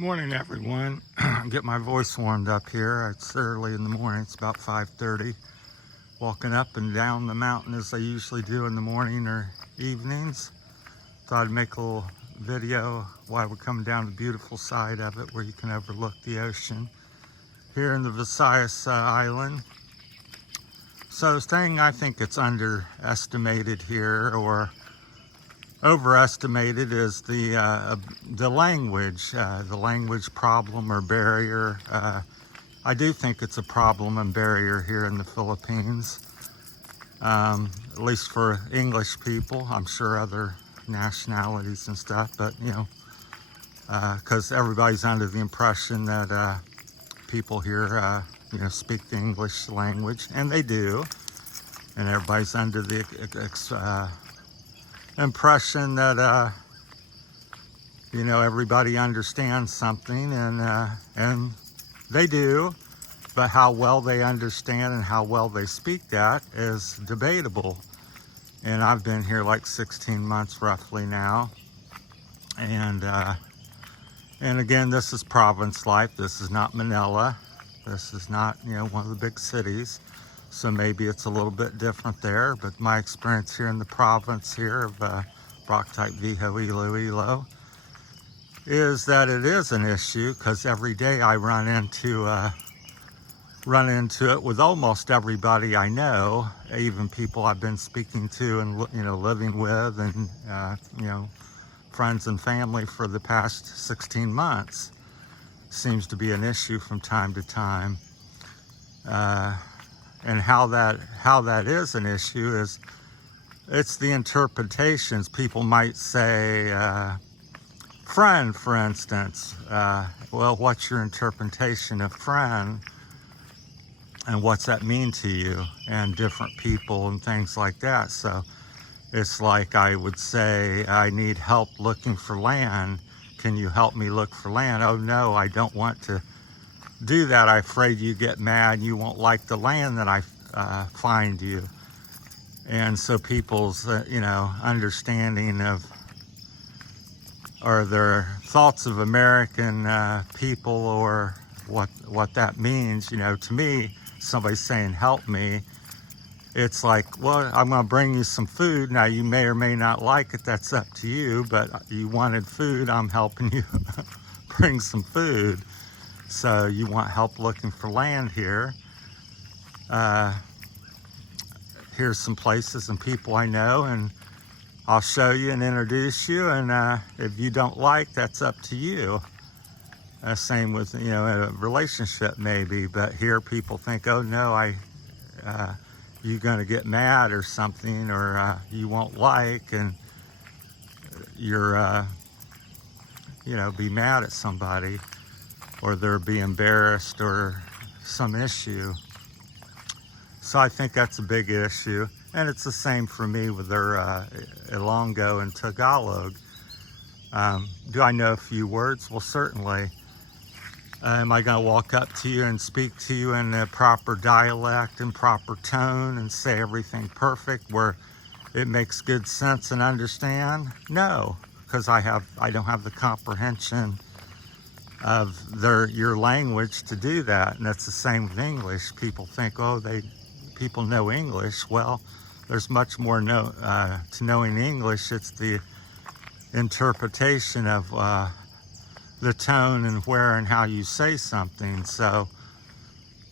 Morning, everyone. Get my voice warmed up here. It's early in the morning. It's about 5:30. Walking up and down the mountain as I usually do in the morning or evenings. Thought I'd make a little video while we're coming down the beautiful side of it where you can overlook the ocean. Here in the Visayas Island. So the thing, I think it's underestimated here or overestimated is the language problem or barrier. I do think it's a problem and barrier here in the Philippines, at least for English people. I'm sure other nationalities and stuff, but because everybody's under the impression that people here, speak the English language, and they do, and everybody's under the impression that everybody understands something, and they do, but how well they understand and how well they speak that is debatable. And I've been here like 16 months roughly now, and again, this is province life. This is not Manila. This is not one of the big cities. So maybe it's a little bit different there, but my experience here in the province here of Brock-type Viho, Iloilo, is that it is an issue because every day I run into it with almost everybody I know, even people I've been speaking to and living with, and friends and family for the past 16 months. Seems to be an issue from time to time. And how that is an issue is it's the interpretations. People might say, friend, for instance. Well, what's your interpretation of friend? And what's that mean to you? And different people and things like that. So it's like I would say, I need help looking for land. Can you help me look for land? Oh, no, I don't want to do that. I'm afraid you get mad. You won't like the land that I find you. And so people's, understanding of, or their thoughts of American people, or what that means, to me, somebody saying, help me, it's like, well, I'm going to bring you some food. Now, you may or may not like it. That's up to you. But you wanted food. I'm helping you bring some food. So you want help looking for land here. Here's some places and people I know, and I'll show you and introduce you. And if you don't like, that's up to you. Same with, a relationship maybe. But here people think, oh no, you're going to get mad or something, or you won't like, and you're, be mad at somebody, or they'll be embarrassed or some issue. So I think that's a big issue. And it's the same for me with their Ilonggo and Tagalog. Do I know a few words? Well, certainly. Am I going to walk up to you and speak to you in the proper dialect and proper tone and say everything perfect where it makes good sense and understand? No, because I don't have the comprehension of your language to do that. And that's the same with English. People think, oh, people know English. Well, there's much more to knowing English. It's the interpretation of the tone and where and how you say something. So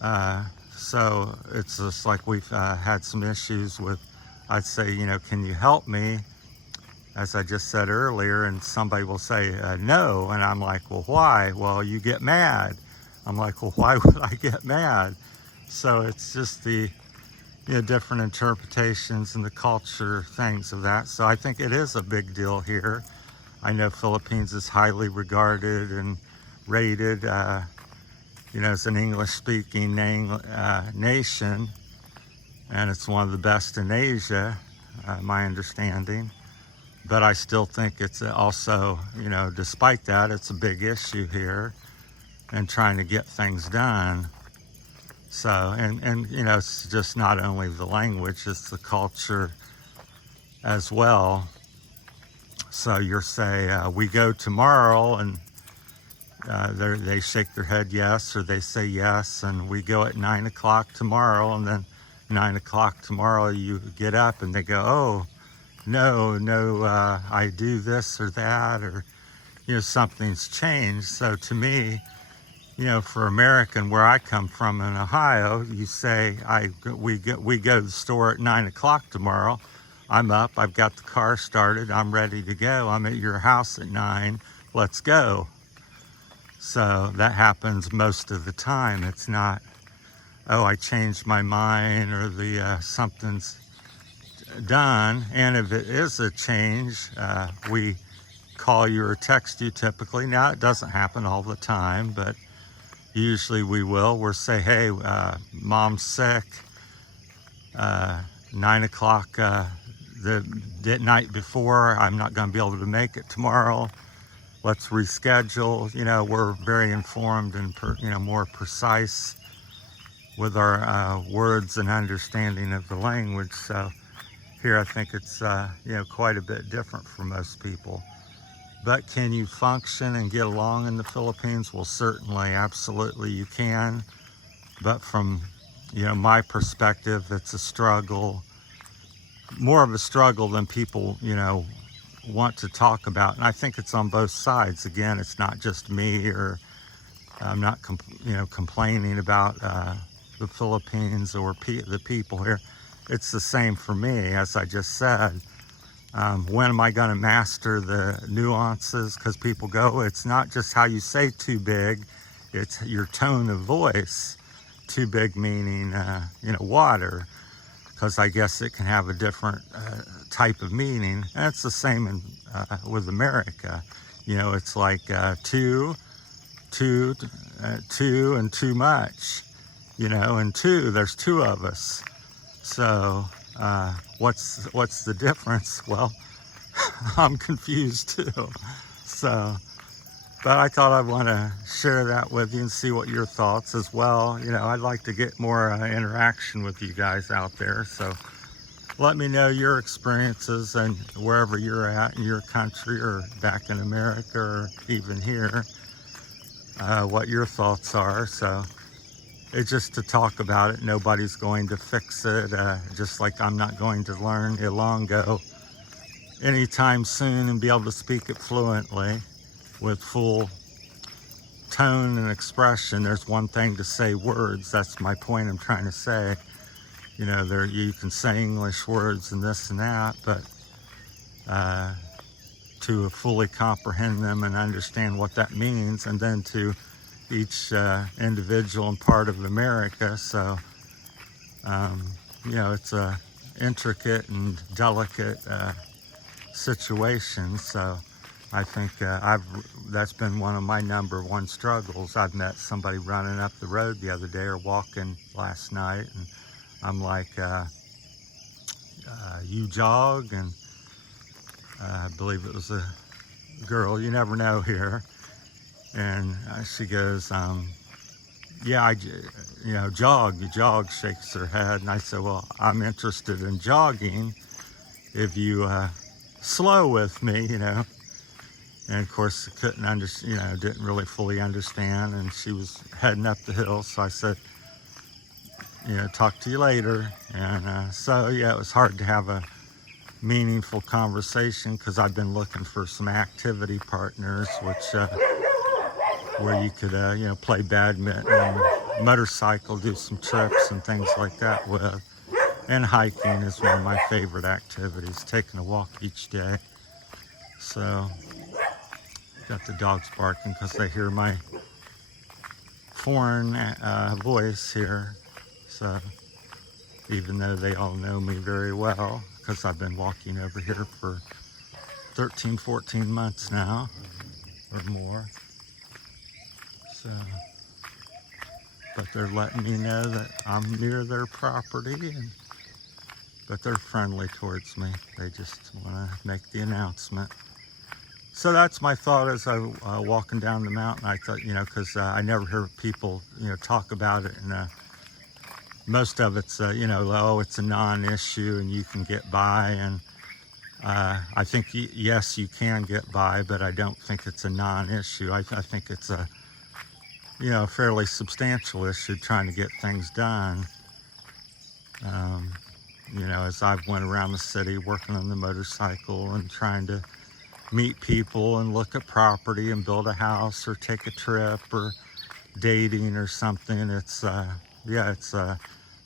it's just like we've had some issues with, I'd say, can you help me? As I just said earlier, and somebody will say no, and I'm like, well, why? Well, you get mad. I'm like, well, why would I get mad? So it's just the different interpretations and the culture things of that. So I think it is a big deal here. I know Philippines is highly regarded and rated, as an English-speaking nation, and it's one of the best in Asia, my understanding. But I still think it's also, despite that, it's a big issue here and trying to get things done. So, and it's just not only the language, it's the culture as well. So you're say, we go tomorrow, and they shake their head yes, or they say yes, and we go at 9 o'clock tomorrow, and then 9 o'clock tomorrow you get up and they go, oh, no, I do this or that, or, something's changed. So to me, for American, where I come from in Ohio, you say, we go to the store at 9 o'clock tomorrow. I'm up, I've got the car started, I'm ready to go. I'm at your house at 9, let's go. So that happens most of the time. It's not, oh, I changed my mind, or something's done. And if it is a change, we call you or text you typically. Now, it doesn't happen all the time, but usually we will. We'll say, hey, mom's sick. 9 o'clock the night before, I'm not going to be able to make it tomorrow. Let's reschedule. We're very informed and more precise with our words and understanding of the language. So here I think it's quite a bit different for most people. But can you function and get along in the Philippines? Well, certainly, absolutely you can. But from my perspective, it's a struggle, more of a struggle than people want to talk about. And I think it's on both sides. Again, it's not just me, or I'm not complaining about the Philippines or the people here. It's the same for me, as I just said. When am I going to master the nuances? Because people go, it's not just how you say too big, it's your tone of voice. Too big meaning, water, because I guess it can have a different type of meaning. And it's the same with America. It's like too, and too much. And two, there's two of us. So what's the difference? Well, I'm confused too. So, but I thought I'd want to share that with you and see what your thoughts as well. I'd like to get more interaction with you guys out there. So let me know your experiences, and wherever you're at in your country or back in America or even here, what your thoughts are. So it's just to talk about it. Nobody's going to fix it, just like I'm not going to learn Ilongo anytime soon and be able to speak it fluently with full tone and expression. There's one thing to say words. That's my point I'm trying to say. You can say English words and this and that, but to fully comprehend them and understand what that means, and then to each individual and part of America. So, it's a intricate and delicate situation. So I think that's been one of my number one struggles. I've met somebody running up the road the other day, or walking last night, and I'm like, you jog? And I believe it was a girl. You never know here. And she goes, yeah, jog. You jog, shakes her head. And I said, well, I'm interested in jogging if you slow with me, And of course, couldn't understand, didn't really fully understand. And she was heading up the hill. So I said, talk to you later. And so, yeah, it was hard to have a meaningful conversation, because I've been looking for some activity partners, where you could, play badminton, motorcycle, do some trips and things like that with. And hiking is one of my favorite activities, taking a walk each day. So, got the dogs barking because they hear my foreign voice here. So, even though they all know me very well, because I've been walking over here for 13, 14 months now, or more. So, but they're letting me know that I'm near their property, but they're friendly towards me. They just want to make the announcement. So that's my thought as I walking down the mountain. I thought, because I never hear people, talk about it, and most of it's, oh, it's a non-issue and you can get by, and I think, yes, you can get by, but I don't think it's a non-issue. I think it's a, fairly substantial issue trying to get things done. As I've went around the city working on the motorcycle and trying to meet people and look at property and build a house or take a trip or dating or something, it's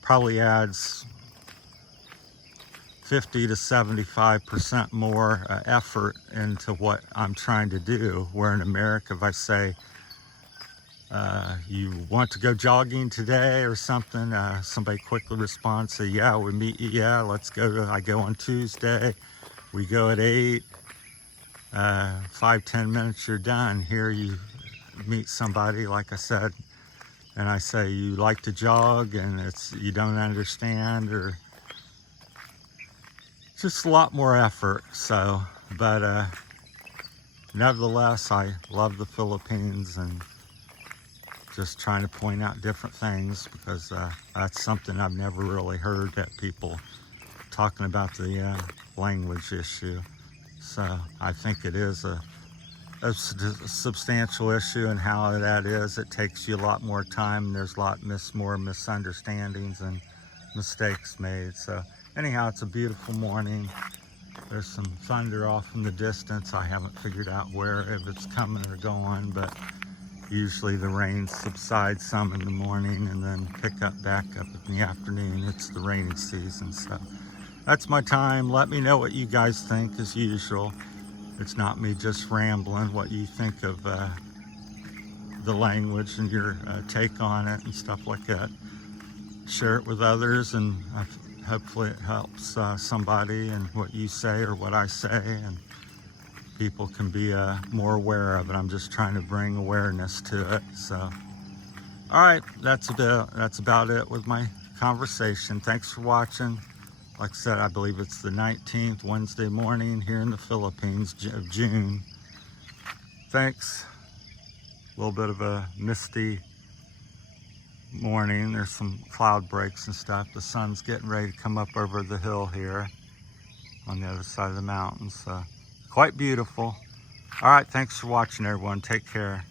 probably adds 50 to 75% more effort into what I'm trying to do. Where in America, if I say, you want to go jogging today or something, somebody quickly responds, say, yeah, we meet you, yeah, let's go. I go on Tuesday, we go at 8, 5-10 minutes, you're done. Here you meet somebody, like I said, and I say, you like to jog, and you don't understand, or just a lot more effort. So, but nevertheless, I love the Philippines, and just trying to point out different things, because that's something I've never really heard, that people talking about the language issue. So I think it is a substantial issue, and how that is, it takes you a lot more time, and there's a lot more misunderstandings and mistakes made. So anyhow, it's a beautiful morning. There's some thunder off in the distance. I haven't figured out if it's coming or going, but usually the rain subsides some in the morning and then pick up back up in the afternoon. It's the rainy season. So that's my time. Let me know what you guys think, as usual. It's not me just rambling. What you think of the language and your take on it and stuff like that. Share it with others, and hopefully it helps somebody, and what you say or what I say, and people can be more aware of it. I'm just trying to bring awareness to it. So, all right, that's about it with my conversation. Thanks for watching. Like I said, I believe it's the 19th, Wednesday morning here in the Philippines of June. Thanks. A little bit of a misty morning. There's some cloud breaks and stuff. The sun's getting ready to come up over the hill here on the other side of the mountains. So quite beautiful. All right, thanks for watching, everyone. Take care.